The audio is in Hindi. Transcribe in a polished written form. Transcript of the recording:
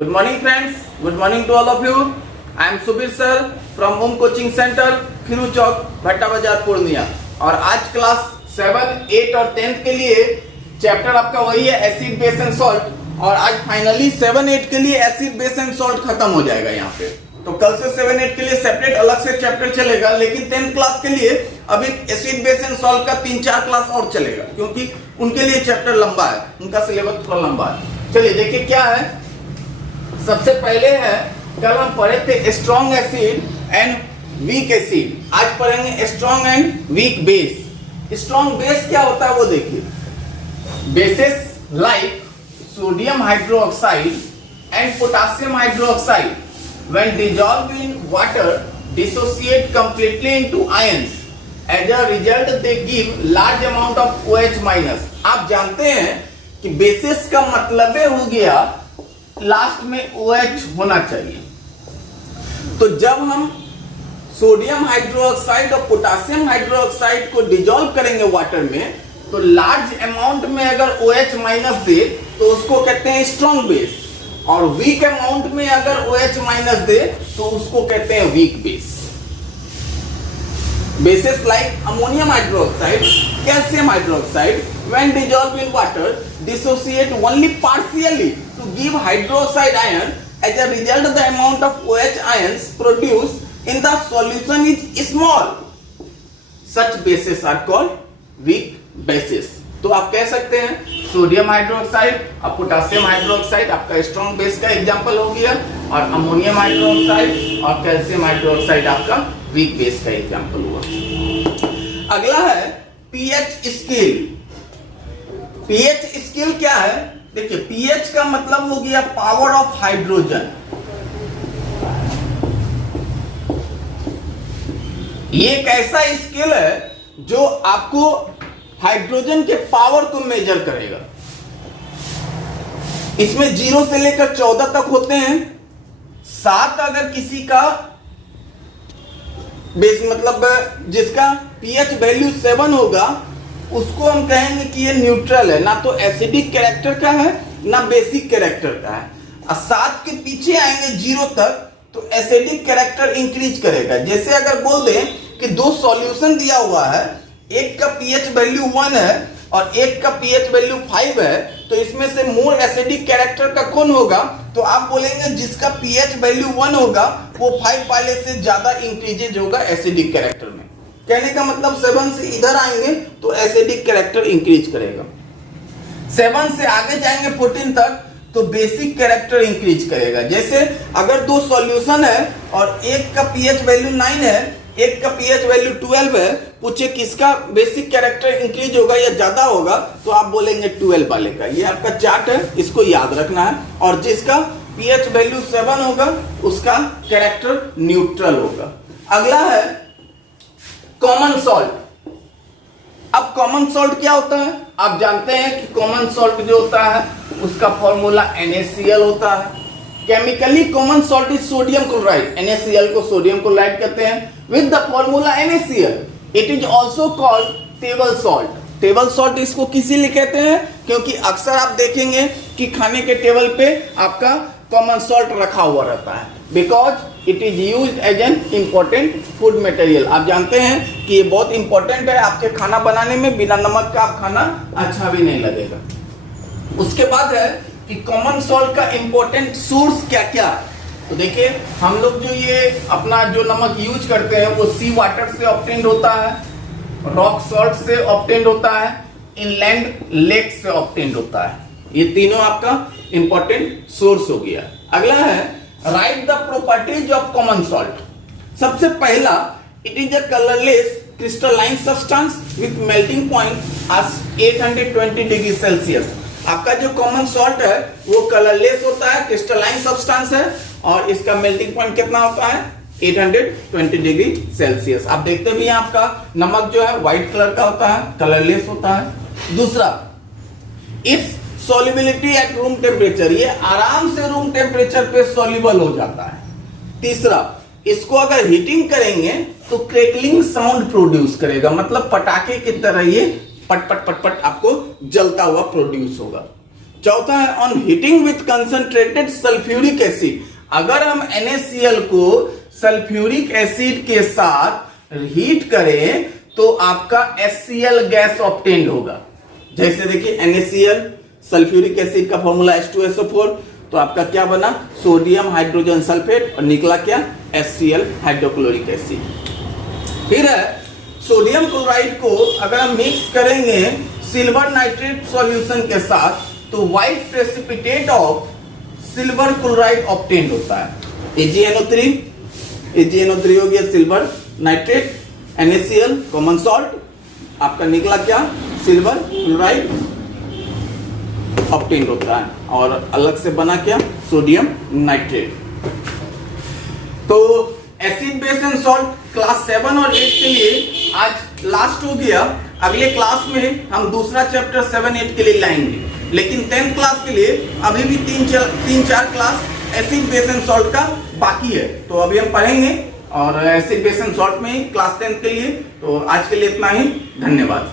Good morning friends, good morning to all of you. I am Subir sir from Om Coaching Center, खिरू चौक, भट्टा बाजार, पूर्णिया। और आज क्लास 7, 8 और 10 के लिए चैप्टर आपका वही है एसिड बेस एंड सॉल्ट। और आज फाइनली 7, 8 के लिए एसिड बेस एंड सॉल्ट खत्म हो जाएगा यहाँ पे। तो कल से 7, 8 के लिए सेपरेट अलग से चैप्टर चलेगा, लेकिन 10th क्लास के लिए अभी एसिड बेस एंड सॉल्ट का 3-4 क्लास और चलेगा, क्योंकि उनके लिए चैप्टर लंबा है, उनका सिलेबस थोड़ा लंबा है। चलिए देखिए क्या है। सबसे पहले है, कल हम पढ़े थे strong acid and weak acid. आज पढ़ेंगे strong and weak base. Strong base क्या होता है वो देखिए। Bases like sodium hydroxide and potassium hydroxide when dissolved in water dissociate completely into ions. As a result they give large amount of OH minus. आप जानते हैं कि बेसिस का मतलब हो गया लास्ट में OH होना चाहिए। तो जब हम सोडियम हाइड्रोक्साइड और पोटेशियम हाइड्रोक्साइड को डिजोल्व करेंगे वाटर में, तो लार्ज अमाउंट में अगर OH माइनस दे तो उसको कहते हैं स्ट्रॉन्ग बेस, और वीक अमाउंट में अगर OH माइनस दे तो उसको कहते हैं weak base. Basis like ammonium hydroxide, calcium hydroxide when dissolved in water dissociate only partially to give hydroxide ion. As a result the amount of OH ions produced in the solution is small. Such bases are called weak bases. तो आप कह सकते हैं सोडियम हाइड्रोक्साइड और पोटेशियम हाइड्रोक्साइड आपका स्ट्रॉन्ग बेस का एग्जांपल हो गया, और अमोनियम हाइड्रोक्साइड और कैल्शियम हाइड्रोक्साइड आपका वीक बेस का एग्जांपल हुआ। अगला है पीएच स्केल। पीएच स्केल क्या है? देखिए, पीएच का मतलब हो गया पावर ऑफ हाइड्रोजन। ये एक ऐसा स्केल है जो आपको हाइड्रोजन के पावर को मेजर करेगा। इसमें 0 से लेकर 14 तक होते हैं। 7 अगर किसी का बेस मतलब जिसका पीएच वैल्यू 7 होगा उसको हम कहेंगे कि ये न्यूट्रल है, ना तो एसिडिक कैरेक्टर का है ना बेसिक कैरेक्टर का है। और 7 के पीछे आएंगे 0 तक तो एसिडिक कैरेक्टर इंक्रीज करेगा। जैसे अगर बोल दें कि 2 सॉल्यूशन दिया हुआ है, एक का पीएच वैल्यू 1 है और एक का पीएच वैल्यू 5 है, तो इसमें से मोर एसिडिक कैरेक्टर का कौन होगा? तो आप बोलेंगे जिसका पीएच वैल्यू 1 होगा वो 5 वाले से ज्यादा इंक्रीजेज होगा एसिडिक कैरेक्टर में। कहने का मतलब 7 से इधर आएंगे तो एसिडिक कैरेक्टर इंक्रीज करेगा। 7 से आगे जाएंगे 14 तक तो बेसिक कैरेक्टर इंक्रीज करेगा। जैसे अगर 2 सॉल्यूशन है और एक का पीएच वैल्यू 9 है, एक का पीएच वैल्यू 12 है, पूछे किसका बेसिक कैरेक्टर इंक्रीज होगा या ज्यादा होगा, तो आप बोलेंगे 12 वाले का। ये आपका चार्ट है, इसको याद रखना है। और जिसका पीएच वैल्यू 7 होगा उसका कैरेक्टर न्यूट्रल होगा। अगला है कॉमन सॉल्ट। अब कॉमन सॉल्ट क्या होता है? आप जानते हैं कि कॉमन सॉल्ट जो होता है उसका फॉर्मूला NaCl होता है। Chemically common salt is sodium chloride. NaCl को सोडियम क्लोराइड कहते हैं with the formula NaCl। It is also called table salt. Table salt इसको किसी लिए कहते हैं? क्योंकि अक्सर आप देखेंगे कि खाने के टेबल पे आपका कॉमन सॉल्ट रखा हुआ रहता है, because it is used as an important food material. आप जानते हैं कि ये बहुत इंपॉर्टेंट है आपके खाना बनाने में। बिना नमक का आप खाना अच्छा भी नहीं लगेगा। उसके बाद है कि कॉमन सॉल्ट का इंपॉर्टेंट सोर्स क्या क्या है। तो देखिए, हम लोग जो ये अपना जो नमक यूज करते हैं वो सी वाटर से ऑब्टेन्ड होता है, रॉक सॉल्ट से ऑब्टेन्ड होता है, इनलैंड लेक से ऑब्टेन्ड होता है। ये तीनों आपका इंपॉर्टेंट सोर्स हो गया। अगला है write the properties of common salt. सबसे पहला, it is a colourless crystalline substance with melting point at 820 degree Celsius. आपका जो कॉमन सॉल्ट है वो कलरलेस होता है, क्रिस्टलाइन सब्सटेंस है, और इसका मेल्टिंग पॉइंट कितना होता है? 820 डिग्री सेल्सियस। आप देखते भी हैं आपका नमक जो है व्हाइट कलर का होता है, कलरलेस होता है। दूसरा, it's solubility at room temperature. ये आराम से रूम टेम्परेचर पे सॉल्युबल हो जाता है। तीसरा, इसको अगर हीटिंग करेंगे तो क्रैकलिंग साउंड प्रोड्यूस करेगा, मतलब पटाखे की तरह ये पट पट पट पट आपको जलता हुआ प्रोड्यूस होगा। चौथा है on heating with concentrated sulphuric acid. अगर हम NaCl को सल्फ्यूरिक एसिड के साथ हीट करें तो आपका HCl गैस ऑब्टेन्ड होगा। जैसे देखिए NaCl सल्फ्यूरिक एसिड का फॉर्मूला H2SO4, तो आपका क्या बना, सोडियम हाइड्रोजन सल्फेट, और निकला क्या, HCl हाइड्रोक्लोरिक एसिड। फिर है सोडियम क्लोराइड को अगर हम मिक्स करेंगे सिल्वर नाइट्रेट सॉल्यूशन के साथ तो white precipitate of silver chloride obtained होता है। AgNO3 हो गया silver nitrate, NaCl common salt, आपका निकला क्या, सिल्वर क्लोराइड ऑब्टेन्ड होता है, और अलग से बना क्या, सोडियम नाइट्रेट। तो acid base and salt class 7 और 8 के लिए आज लास्ट हो गया। अगले क्लास में हम दूसरा चैप्टर 7-8 के लिए लाएंगे, लेकिन 10th क्लास के लिए अभी भी 3-4 class acid base and salt का बाकी है, तो अभी हम पढ़ेंगे और एसिड बेस एंड सॉल्ट में ही क्लास 10th के लिए। तो आज के लिए इतना ही, धन्यवाद।